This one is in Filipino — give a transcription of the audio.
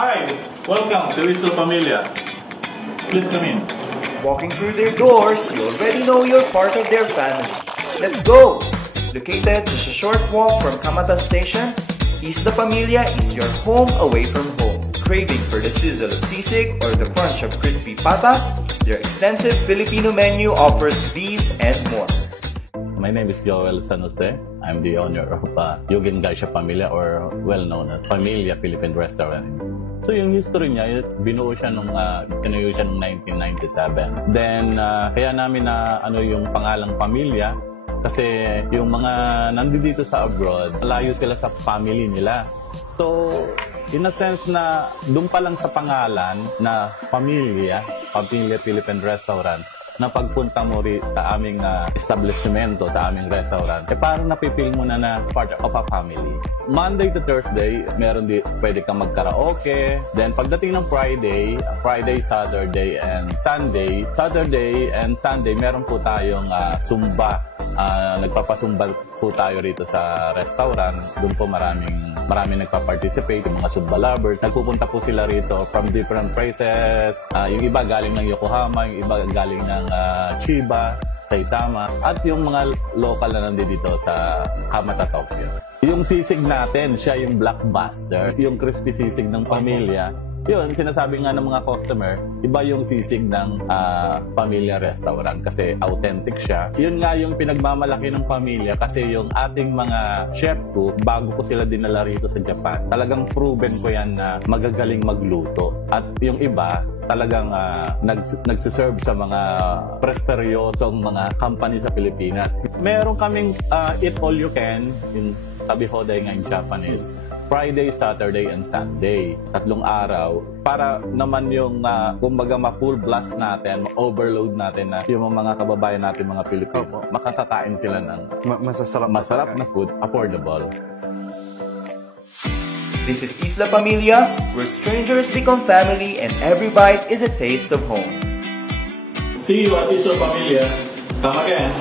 Hi, welcome to Isla Familia. Please come in. Walking through their doors, you already know you're part of their family. Let's go! Located just a short walk from Kamata Station, Isla Familia is your home away from home. Craving for the sizzle of sisig or the crunch of crispy pata? Their extensive Filipino menu offers these and more. My name is Joel San Jose. I'm the owner of Yugin Gaisha Familia, or well known as Familia Philippine Restaurant. So yung history niya, binuo siya tinayo siya noong 1997. Then kaya namin na yung pangalang Pamilya kasi yung mga nandito sa abroad, malayo sila sa family nila. So in a sense na doon pa lang sa pangalan na Familia Philippine Restaurant, na pagpunta mo sa aming establishmento, sa aming restaurant, parang napipil mo na part of a family. Monday to Thursday, pwede kang mag-karaoke. Then pagdating ng Friday, Saturday, and Sunday, meron po tayong Zumba. Nagpapasumba po tayo rito sa restaurant. Doon po maraming nagpa-participate, yung mga Zumba lovers. Nagpupunta po sila rito from different places. Yung iba galing ng Yokohama, yung iba galing ng Chiba, Saitama, at yung mga local na nandito sa Kamata, Tokyo. Yung sisig natin, siya yung blockbuster, yung crispy sisig ng Pamilya. Yun, sinasabi nga ng mga customer, iba yung sisig ng Familia Restaurant kasi authentic siya. Yun nga yung pinagmamalaki ng Pamilya kasi yung ating mga chef cook, bago ko sila dinala rito sa Japan, talagang proven ko yan na magagaling magluto. At yung iba, talagang nagsiserve sa mga presteryosong mga company sa Pilipinas. Meron kaming eat all you can, yung tabihoday nga in Japanese. Friday, Saturday, and Sunday. 3 araw. Para naman yung, kumbaga, ma-full blast natin, ma-overload natin na yung mga kababayan natin, mga Pilipino, makakakain sila ng masarap na food, affordable. This is Isla Familia, where strangers become family and every bite is a taste of home. See you at Isla Familia. Come again.